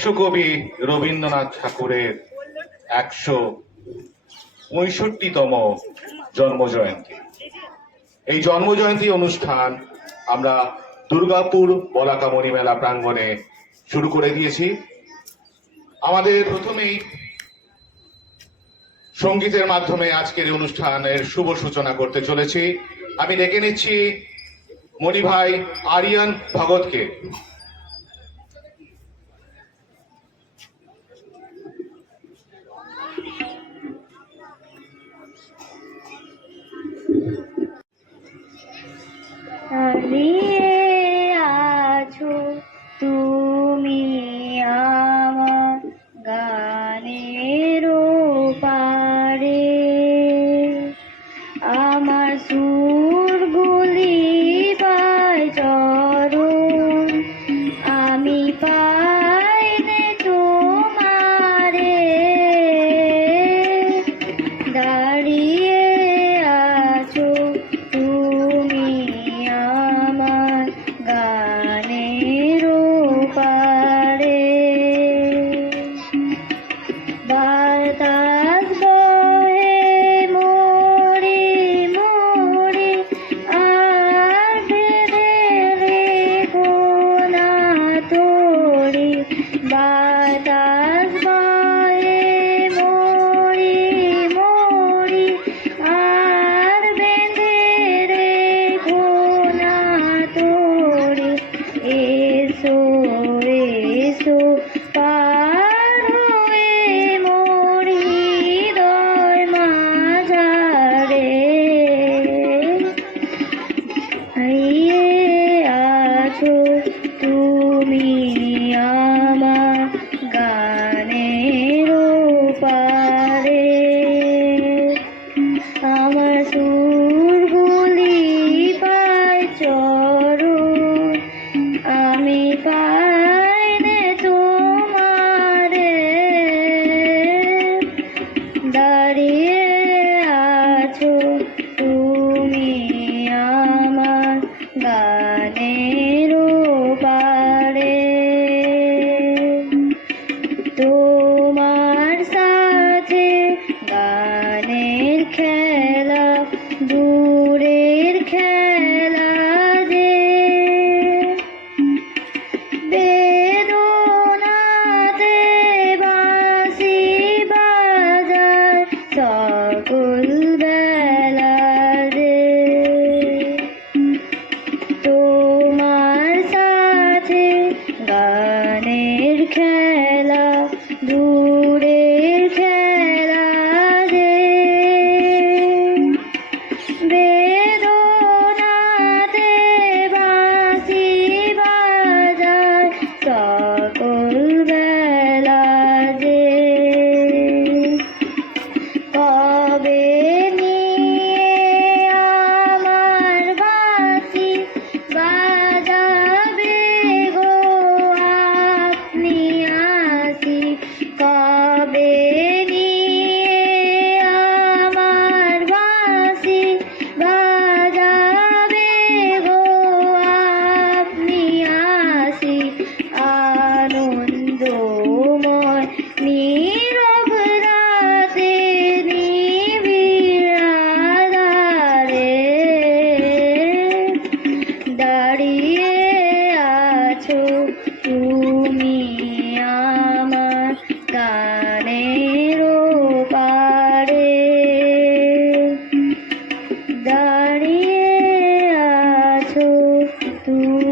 বিশ্বকবি রবীন্দ্রনাথ ঠাকুরের ১৬৫তম জন্মজয়ন্তী। এই জন্মজয়ন্তী অনুষ্ঠান আমরা দুর্গাপুর বলাকা মণিমেলা প্রাঙ্গণে শুরু করে দিয়েছি। আমাদের প্রথমেই সঙ্গীতের মাধ্যমে আজকের এই অনুষ্ঠানের শুভ সূচনা করতে চলেছি। আমি ডেকে নিচ্ছি মণিভাই আরিয়ান ভগতকে। আছো তুমি আমার গানের পারে, আমার সুরগুলি পায় চরণ, আমি পাই নে তোমারে। দাঁড়িয়ে আছো তুমি আমার গানের পারে, বাতাস বহে মোরে মোরে, আর বেঁধে রেখো না তোরে। বাতাস বহে মোরে মোরে, আর বেঁধে রেখো না তোরে। এসো এসো পার হয়ে মোর হৃদয় মাঝারে, হাইয়ে আছো তুমি আমার গানের পারে, আমার সুরগুলি পায় চরণ, আমি পাই নে তোমারে। দাঁড়িয়ে আছো তুমি আমার গানের পারে, তোমার সাথে গানের খেলা দূরের খেলা যে, বেদনাতে বাঁশি বাজায় সকল বেলা যে। তোমার সাথে গানের খেলা দূরের খেলা যে, বেদনাতে বাঁশি বাজায় সকল বেলা যে। কবে নিয়ে আমার বাঁশি বাজাবে গো আপনি আসি, কবে নিয়ে আমার বাঁশি বাজাবে গো আপনি আসি। আনন্দময় নীরব রাতে নিবিড় আঁধারে, দাঁড়িয়ে আছো তুমি আমার গানের পারে, দাঁড়িয়ে আছো তুমি